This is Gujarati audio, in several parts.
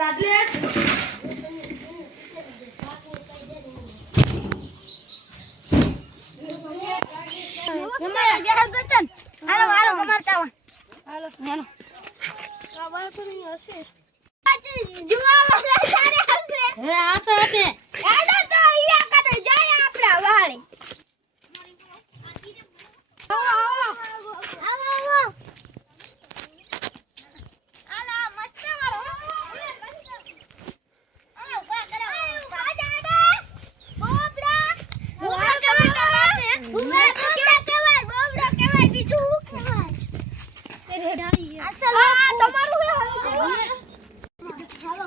કાટલેટ તમારે ગયા ગતન હાલો હાલો કમાતા આવો હાલો હાલો આ વાળ તો નહીં હશે જુવા વાળા સારે આવશે હે આ તો હશે આડો તો અહીંયા કને જાય આપડા વાળી આવો આવો આવો આલા મસ્ત વાળો આવો વા કરો બાજાડે બોબડા બોબડા કેવાય બોબડા કેવાય બીજું કેવાય અસલ આ તમારું હે હાલો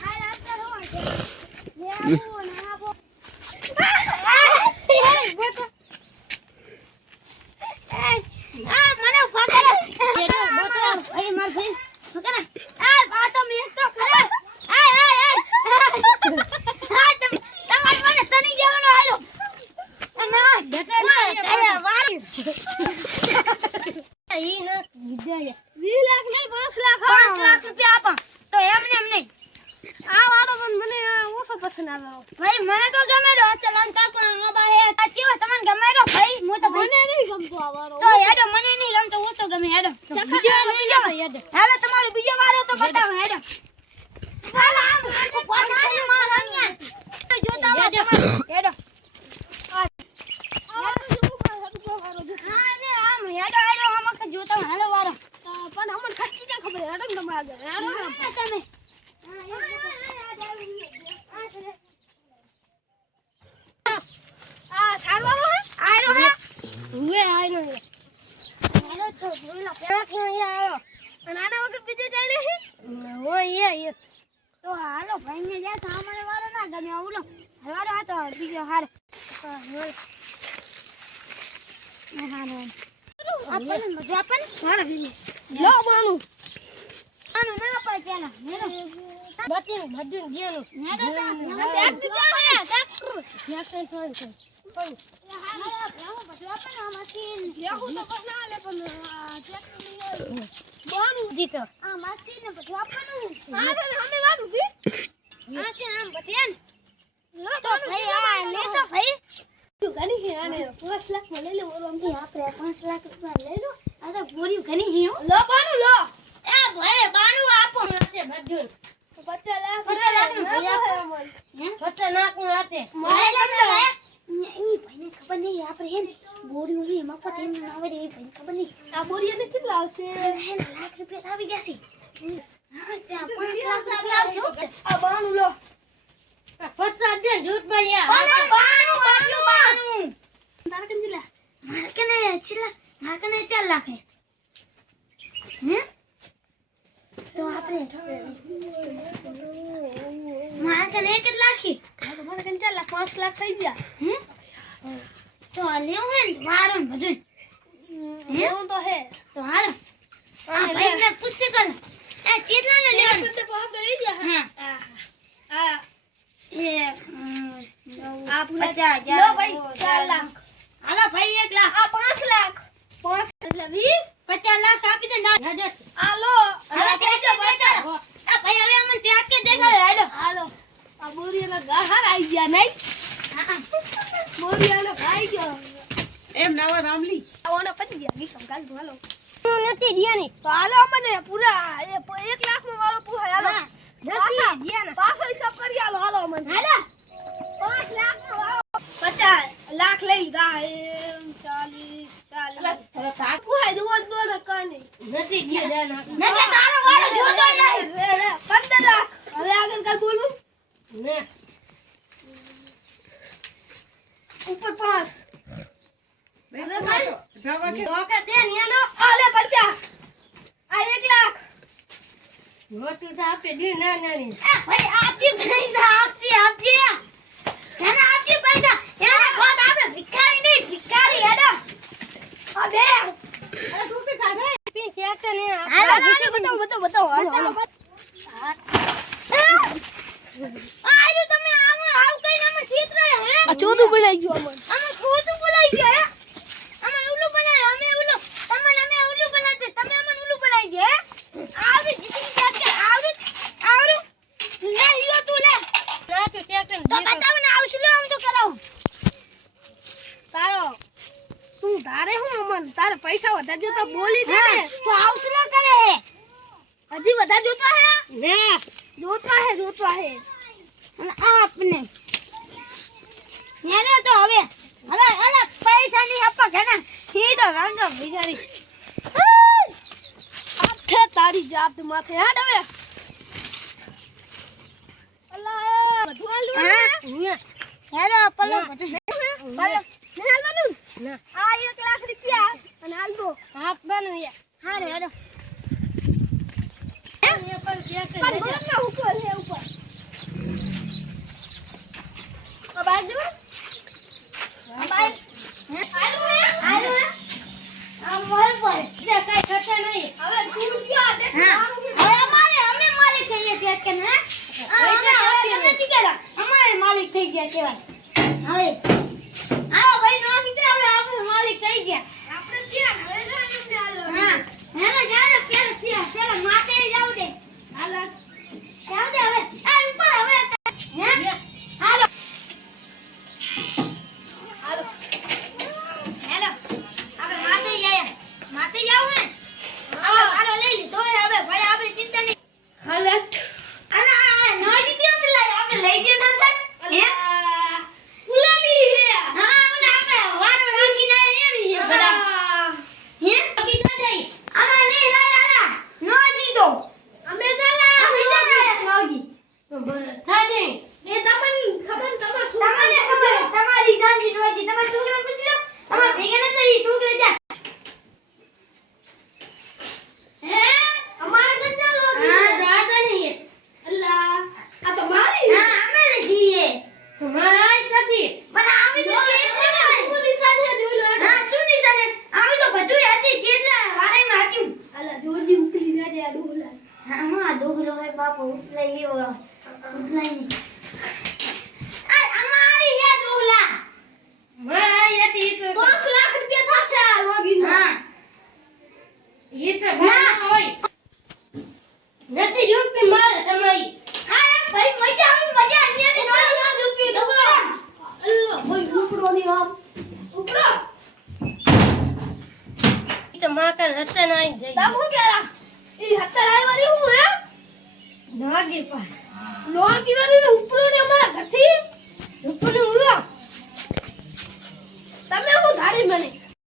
આ રાસ્તા રો લે આવો ના આવો આ મને ફકરા બોટલા ભાઈ માર ભાઈ ફકરા આ તો મે તો કરે આ તમાર મને તની દેવાનો હાલો ના બેટા અરે વારી ઈ ન ગીધે 20 લાખ નહીં 5 લાખ 5 લાખ રૂપિયા આપો તો એમને એમ નહીં આ વાળો પણ મને ઓછો પસંદ આવ્યો ભાઈ મને તો ગમે રો સલામ કાકો આ બા હે સાચી વાત તમને ગમે રો ભાઈ હું તો મને નહીં ગમતો આ વાળો તો હેડો મને નહીં ગમતો ઓછો ગમે હેડો બીજો લઈ લો હેડો તમારો બીજો વારો તો બતાવો હેડો હાલો આમ કોઠાને મારanian તો જોતા હેડો હેડો હા ને આમ હેડો હેડો આમ કે જોતા હાલો વારો પણ અમને ખર્ચી ક્યાં ખબર હેડો ને તમારે આગળ હેડો તમે આ સારવાનો હે આયો હે હુએ આયો હેડો તો બોલો પેલા કે આયો અને આના વગર બીજે જાય ને ઓય એ તો હાલો ભાઈ ને જા સામાન વાળો ના ગમે ઓલો વારો હતો બીજો હાર આપણ મજા આપણ મારા બીજી લો માનું આનો ના પડે પેલા નેરો બતી બધું ગયેલું નેરો દેખ દીધા હે દેખ નેક કઈ ફોન કર કોઈ હાલો હું બધું આપણ આ મશીન લેખું તો બસ ના લે પણ ટ્રેક્ટર બોનું દીતો આ મશીન ને બધું આપવાનું આ ને અમે વાડું દી આ છે આમ બધેન લો તો ભાઈ આ લેસો ભાઈ તું ઘણી હે આને 5 લાખ માં લઈ લે ઓલો એ આપણે 5 લાખ રૂપિયા લઈ લો આ તો બોરી ઘણી હી હો લો બાનું લો એ ભાઈ બાનું આપો છે બધું 50 લાખ 50 લાખ નું ભાઈ આપો હે 50 લાખ નું આતે ભાઈ લે એની ભાઈને ખબર નહીં આપણે હે ને બોરી હી મફત એમ આવે રે ભાઈને ખબર નહીં આ બોરીને કેટલા આવશે હે લાખ રૂપિયા આવી ગયા છે હા ચા 5 લાખ રૂપિયા આવશે હો. આ બાનું લો 50 દે જૂઠ ભાઈ બાનું બાનું તારા કેમ દિલા મારે કને છેલા મારે કને 4 લાખ હે હે તો આપણે મારે કને 1 લાખ હે તમારે કેમ 4 લાખ 5 લાખ થઈ ગયા હે તો લેવું હે ને મારો ને બધું હું તો હે તો હાલો આ ભાઈને પૂછે કર એ ચેતલા ને લેવાનું એટલે તો આપણે લઈ ગયા હા આ એ આ પૂરા 50,000 લો ભાઈ 4 લાખ હાલો ભાઈ 1 લાખ આ 5 લાખ 5 એટલે 50 લાખ આપી દે ના આ લો હવે દેજો બચારો આ ભાઈ હવે અમને ત્યાગ કે દેખાડો હેડો હાલો આ બોરીના ગાહાર આવી ગયા નહીં બોરીયાનો ખાઈ ગયો એમ નાવા રામલી આવવાનો પતી ગયા વિકમ કાલ હાલો હું નથી દિયાની તો હાલો મને પૂરા 1 લાખ માં મારો પૂરા હાલો નથી દિયાના પાછો હિસાબ કરી હાલો હાલો મને હાલો 5 લાખ નો વાળો 50 લાખ લઈ ગા 40 પૂરા દુવા દોડ કાને નથી દિયાના નથી તારો વાળો જોતો નહીં 15 લાખ હવે આગળ કાલ બોલું ને ઉપર 5 ઓકે દે નિયાનો આલે 50 આ 1 લાખ મોટું તો આપે દે ના નાની ભાઈ આપજી પૈસા આપજી કેના આપજી પૈસા એને ખોદ આપણે ભિખારી નહીં ભિખારી હેડો અબે અરે ટોપી કાઢે પી ચેક ને હાલો બતાવો હાલો આયુ તમે આવ કઈને અમે ક્ષેત્ર હે આ ચોથું બોલાઈ ગયો અમન અમે ખોટું બોલાઈ ગયા હે અમે ઉલ્લુ બનાય અમે ઉલ્લુ તમને અમે ઉલ્લુ બનાતે તમે અમને ઉલ્લુ બનાઈ ગયા આવી જીતી કે આવડી પૈસા વધારે જોતા બોલી દે ને. તો હાઉસલો કરે હે હજી વધારે જોતા હે ને જોતા હે અને આપને નેને તો હવે અલા પૈસા ની આપા ઘણા ઈ તો વાંધો બિચારી આથે તારી જાત માથે હેડ હવે અલા બધું આલવાનું હેરો પલો બધું હાલો ને હાલવાનું ના આ 1 લાખ રૂપિયા અને હાલવો આપવાનું યાર હારે હેરો પણ બોલના ઉપર હે ઉપર આ બાજુ આ બાજુ હાલો હે આ મોલ પર જે કઈ થશે નહીં હવે તું ક્યાં દેખ હા હવે અમે માલિક થઈએ છે કે ને અમે તમે દીકરા અમારે માલિક થઈ ગયા કેવાય હવે આવો ભાઈ નો કીધે હવે આપણે માલિક થઈ ગયા આપણે ક્યાં હવે ના એમને હાલો હા હેને જાવ પેલા માથે જાવ દે હાલો જાવ દે હવે આ ઉપર હવે હે હાલો હાલો હેલો આપણે માથે જઈએ માથે જાવ ને હાલો લઈ લીધો હવે ભાઈ આપણે ચિંતા નહીં હાલો અને આ નોજી કેમ છે લાય આપણે લઈ જઈએ ના થાય હે ફુલાની હે હા ઓલે આપણે વાર રાખી ના હે ને હે બડા હે કી ના જઈ આમાં નહીં લાય આલા નોજી તો અમે ચાલા નોજી તો થાજે એ તમને ખબર તમાર શું તમને ખબર તમારી જાનજી નોજી તમે છોકરા પૂછી લો તમાર ભેગા નતા ઈ છોકરા જા હે અમારા ઘરના લોકો હા જાતા નહીં અલ્લા આ તો મારી હા અમે લીધી તમારા જ નથી મને આવી તો ચેન્જ કરાય પોલીસ સાથે જોઈ લો હા શું નિશાને આવી તો બધું હતી ચેન્જ વારેમાં હતી અલ્લા જોજી ઉપલી ના જાય ડોલા હા માં ડોગલો હે બાપો ઉતલાઈ ગયો ઉતલાઈ ની આ અમારી હે ડોલા મારા હતી 5 લાખ રૂપિયા થશે આ લોગી હા એ તો ના હોય નથી રૂપી મારે તમારી હા ભાઈ મજા આવી મજા અહીંયા ના જુતી ડબલો અલ્લા ભાઈ ઉપડો ની આમ ઉપડો તો માકર હશે નહીં જઈ તમ હું કેરા ઈ હતર આઈ વાળી હું હે નાગી પા લોગી વાળી ઉપડો ને અમારા ઘરથી ઉપર